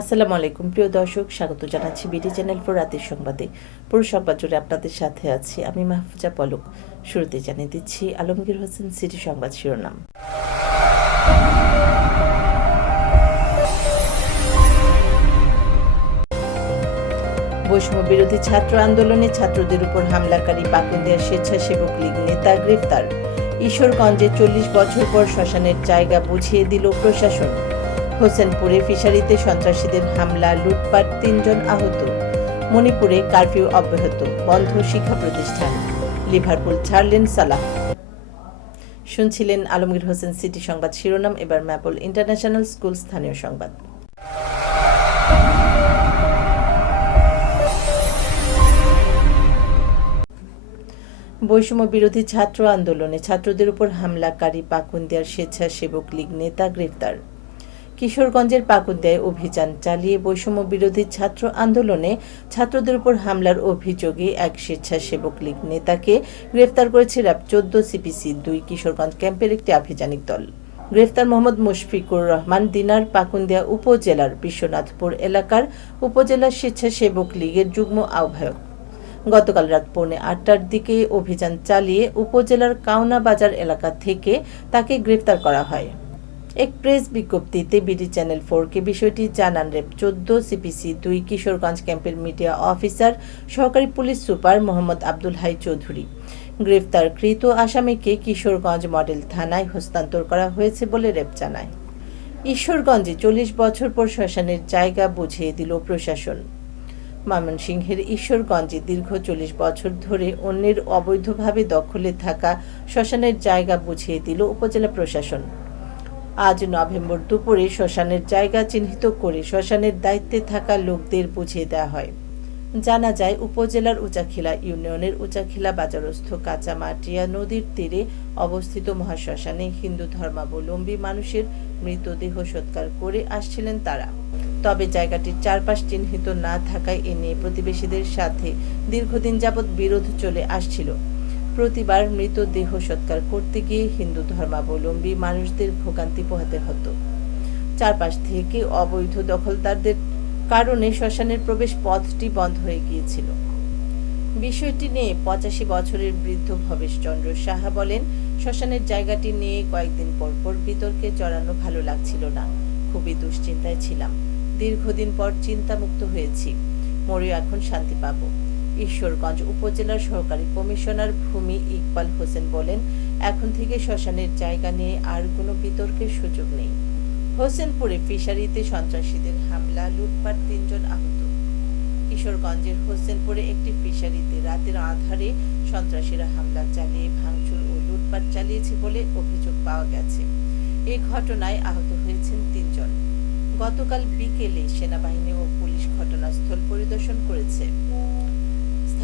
আসসালামু আলাইকুম। প্রিয় দর্শক, স্বাগত জানাচ্ছি বিডি চ্যানেল ফোর রাতের সংবাদে। পুরো সংবাদ জুড়ে আপনাদের সাথে আছি আমি মাহফুজা পলক। শুরুতে জানিয়ে দিচ্ছি আলমগীর হোসেন সিটি সংবাদ শিরোনাম। বৈষম্য বিরোধী ছাত্র আন্দোলনে ছাত্রদের উপর হামলাকারী পাকুন্দিয়া স্বেচ্ছাসেবক লীগ নেতা গ্রেফতার। ঈশ্বরগঞ্জে চল্লিশ বছর পর শ্মশানের জায়গা বুঝিয়ে দিল প্রশাসন। হোসেনপুরে ফিশারিতে সন্ত্রাসীদের হামলা, লুটপাট, তিনজন আহত। মণিপুরে কারফিউ অব্যাহত, বন্ধ শিক্ষা প্রতিষ্ঠান। লিভারপুল ছাড়লেন সালাহ। শুনছিলেন আলমগীর হোসেন সিটি সংবাদ শিরোনাম, এবার ম্যাপল ইন্টারন্যাশনাল স্কুল স্থানীয় সংবাদ। বৈষম্য বিরোধী ছাত্র আন্দোলনে ছাত্রদের উপর হামলাকারী পাকুন্দিয়ার স্বেচ্ছাসেবক লীগ নেতা গ্রেফতার। কিশোরগঞ্জের পাকুন্দিয়ায় অভিযান চালিয়ে বৈষম্য বিরোধী ছাত্র আন্দোলনে ছাত্রদের উপর হামলার অভিযোগে এক স্বেচ্ছাসেবক লীগ নেতাকে গ্রেফতার করেছে র্যাব চোদ্দ সিপিসি দুই কিশোরগঞ্জ ক্যাম্পের একটি আভিযানিক দল। গ্রেফতার মোহাম্মদ মুশফিকুর রহমান দিনার পাকুন্দিয়া উপজেলার বিশ্বনাথপুর এলাকার উপজেলা স্বেচ্ছাসেবক লীগের যুগ্ম আহ্বায়ক। গতকাল রাত পৌনে আটটার দিকে অভিযান চালিয়ে উপজেলার কাউনা বাজার এলাকা থেকে তাকে গ্রেফতার করা হয়। এক প্রেস বিজ্ঞপ্তিতে বিডি চ্যানেল ফোরকে বিষয়টি জানান রেপ চোদ্দ সিপিসি দুই কিশোরগঞ্জ ক্যাম্পের মিডিয়া অফিসার, সহকারী পুলিশ সুপার মোহাম্মদ আব্দুল হাই চৌধুরী। গ্রেফতারকৃত আসামিকে কিশোরগঞ্জ মডেল থানায় হস্তান্তর করা হয়েছে বলে রেপ জানায়। ঈশ্বরগঞ্জে চল্লিশ বছর পর শ্মশানের জায়গা বুঝিয়ে দিল প্রশাসন। ময়মনসিংহের ঈশ্বরগঞ্জে দীর্ঘ চল্লিশ বছর ধরে অন্যের অবৈধভাবে দখলে থাকা শ্মশানের জায়গা বুঝিয়ে দিল উপজেলা প্রশাসন। আজ নভেম্বর দুপুরে শ্মশানের জায়গা চিহ্নিত করে শ্মশানের দায়িত্বে থাকা লোকদের বুঝিয়ে দেওয়া হয়। জানা যায়, উপজেলার উচাখিলা ইউনিয়নের উচাখিলা বাজারস্থ কাঁচামাটিয়া নদীর তীরে অবস্থিত মহাশ্মশানে হিন্দু ধর্মাবলম্বী মানুষের মৃতদেহ সৎকার করে আসছিলেন তারা। তবে জায়গাটির চারপাশ চিহ্নিত না থাকায় এ নিয়ে প্রতিবেশীদের সাথে দীর্ঘদিন যাবৎ বিরোধ চলে আসছিল। প্রতিবার মৃতদেহ সৎকার করতে গিয়ে হিন্দু ধর্মাবলম্বী মানুষদের ভোগান্তি পোহাতে হতো। চারপাশ থেকে অবৈধ দখলদারদের কারণে শ্মশানের প্রবেশ পথটি বন্ধ হয়ে গিয়েছিল। বিষয়টি নিয়ে পঁচাশি বছরের বৃদ্ধ ভবেশচন্দ্র সাহা বলেন, শ্মশানের জায়গাটি নিয়ে কয়েকদিন পর পর বিতর্কে জড়ানো ভালো লাগছিল না। খুবই দুশ্চিন্তায় ছিলাম। দীর্ঘদিন পর চিন্তামুক্ত হয়েছি। মরে এখন শান্তি পাব। ঈশ্বরগঞ্জ উপজেলার সহকারী কমিশনার ভূমি ইকবাল হোসেন বলেন, এখন থেকে শ্মশানের জায়গা নিয়ে আর কোনো বিতর্কের সুযোগ নেই। হোসেনপুরে ফিশারিতে সন্ত্রাসীদের হামলা, লুটপাট, তিনজন আহত। কিশোরগঞ্জের হোসেনপুরে একটি ফিশারিতে রাতের আধারে সন্ত্রাসীরা হামলা চালিয়ে, ভাঙচুর ও লুটপাট চালিয়েছে বলে অভিযোগ পাওয়া গেছে। এ ঘটনায় আহত হয়েছেন তিনজন। গতকাল বিকেলে সেনাবাহিনী ও পুলিশ ঘটনাস্থল পরিদর্শন করেছে।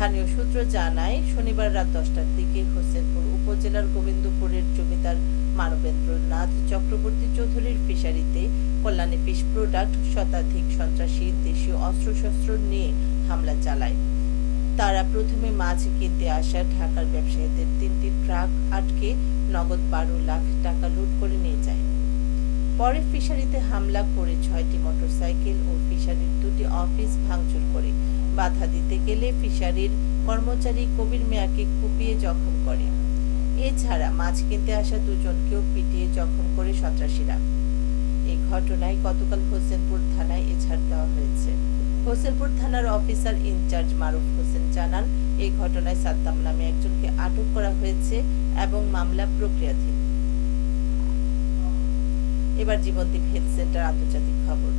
স্থানীয় সূত্র জানায়, শনিবার রাত দশটার দিকে হোসেনপুর উপজেলার গোবিন্দপুরের জমিদার মানবেন্দ্রনাথ চক্রবর্তী চৌধুরীর ফিশারিতে কল্যাণী ফিশ প্রোডাক্ট শতাধিক সন্ত্রাসী, দেশীয় অস্ত্রশস্ত্র নিয়ে হামলা চালায়। তারা প্রথমে মাছ কিনতে আসা ঢাকার ব্যবসায়ীদের তিনটি ট্রাক আটকে নগদ বারো লাখ টাকা লুট করে নিয়ে যায়। পরে ফিশারিতে হামলা করে ছয়টি মোটরসাইকেল ও ফিশারির দুটি অফিস ভাঙচুর করে। বাধা দিতে গেলে ফিশারির কর্মচারী কবির মিয়াকে কুপিয়ে জখম করে। এছাড়া মাছ কিনতে আসা দুজনকেও পিটিয়ে জখম করে সন্ত্রাসীরা। এই ঘটনায় গতকাল হোসেনপুর থানায় এছাড় দেওয়া হয়েছে। হোসেনপুর থানার অফিসার ইনচার্জ মারুফ হোসেন জানান এই ঘটনায় সাদ্দাম নামে একজনকে আটক করা হয়েছে এবং মামলা প্রক্রিয়াধীন। এবার জীবনদীপ হেলথ সেন্টার আন্তর্জাতিক খবর।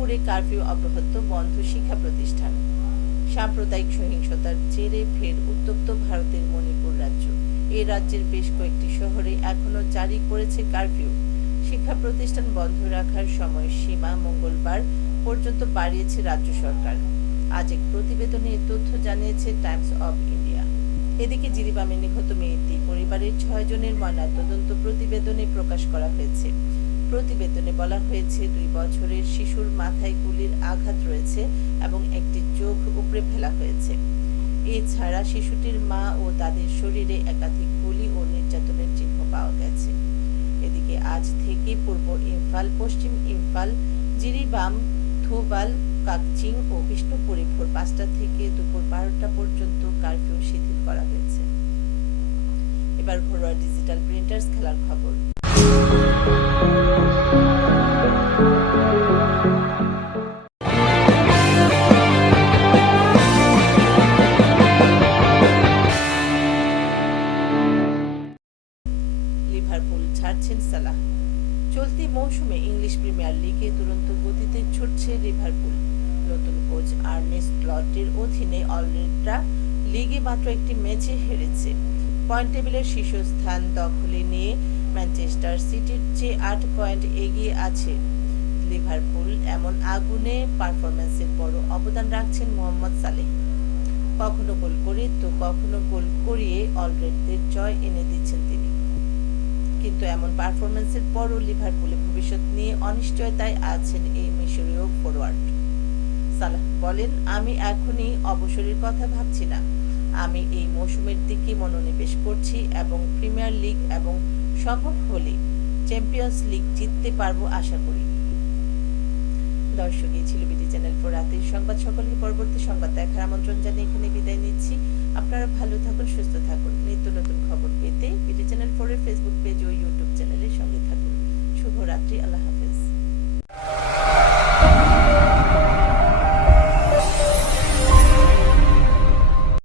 মণিপুরে কারফিউ অব্যাহত বন্ধ শিক্ষা প্রতিষ্ঠান। সাম্প্রদায়িক সহিংসতার জেরে ফের উত্তপ্ত ভারতের মণিপুর রাজ্য। এই রাজ্যের বেশ কয়েকটি শহরে এখনও জারি করেছে কারফিউ। শিক্ষা প্রতিষ্ঠান বন্ধ রাখার সময়সীমা মঙ্গলবার পর্যন্ত বাড়িয়েছে রাজ্য সরকার। আজ এক প্রতিবেদনে তথ্য জানিয়েছে টাইমস অব ইন্ডিয়া। এদিকে জিরিবামে নিহত মেয়েটি পরিবারের ছয় জনের ময়নাতদন্ত প্রতিবেদনে প্রকাশ করা হয়েছে। প্রতিবেদনে বলা হয়েছে, দুই বছরের শিশুর মাথায় গুলির আঘাত রয়েছে এবং একটি চোখ উপড়ে ফেলা হয়েছে। এছাড়া শিশুটির মা ও তাদের শরীরে একাধিক গুলি ও নির্যাতনের চিহ্ন পাওয়া গেছে। এদিকে আজ থেকে পূর্ব ইম্ফাল, পশ্চিম ইম্ফাল, জিরিবাম, থোবাল, কাকচিং ও বিষ্ণুপুরে ভোর পাঁচটা থেকে দুপুর বারোটা পর্যন্ত কারফিউ শিথিল করা হয়েছে। এবার ঘরোয়া ডিজিটাল প্রিন্টার্স খেলার খবর। প্রিমিয়ার লিগে দুরন্ত গতিতে ছুটছে লিভারপুল। নতুন কোচ আর্নেস স্লটের অধীনে অলরেডরা লিগে মাত্র একটি ম্যাচে হেরেছে। পয়েন্ট টেবিলের শীর্ষস্থান দখলে নিয়ে ম্যানচেস্টার সিটির চেয়ে আট পয়েন্ট এগিয়ে আছে। লিভারপুল এমন আগুনে পারফরম্যান্সের বড় অবদান রাখছেন মোহাম্মদ সালেহ। কখনো গোল করে তো কখনো গোল করিয়ে অলরেডদের জয় এনে দিচ্ছেন তিনি। কিন্তু এমন পারফরম্যান্সের পরও লিভারপুলের ভবিষ্যৎ নিয়ে অনিশ্চয়তায় আছেন এই মিশরীয় ফরোয়ার্ড সালাহ বলেন, আমি এখনই অবসরের কথা ভাবছি না। আমি এই মৌসুমের দিকে মনোনিবেশ করছি এবং প্রিমিয়ার লিগ এবং সম্ভব হলে চ্যাম্পিয়ন্স লিগ জিততে পারব আশা করি। দর্শক, এই ছিল বিডি চ্যানেল ফোর রাতের সংবাদ। সকলকে পরবর্তী সংবাদ দেখার আমন্ত্রণ জানিয়ে এখানে বিদায় নিচ্ছি। আপনারা ভালো থাকুন, সুস্থ থাকুন।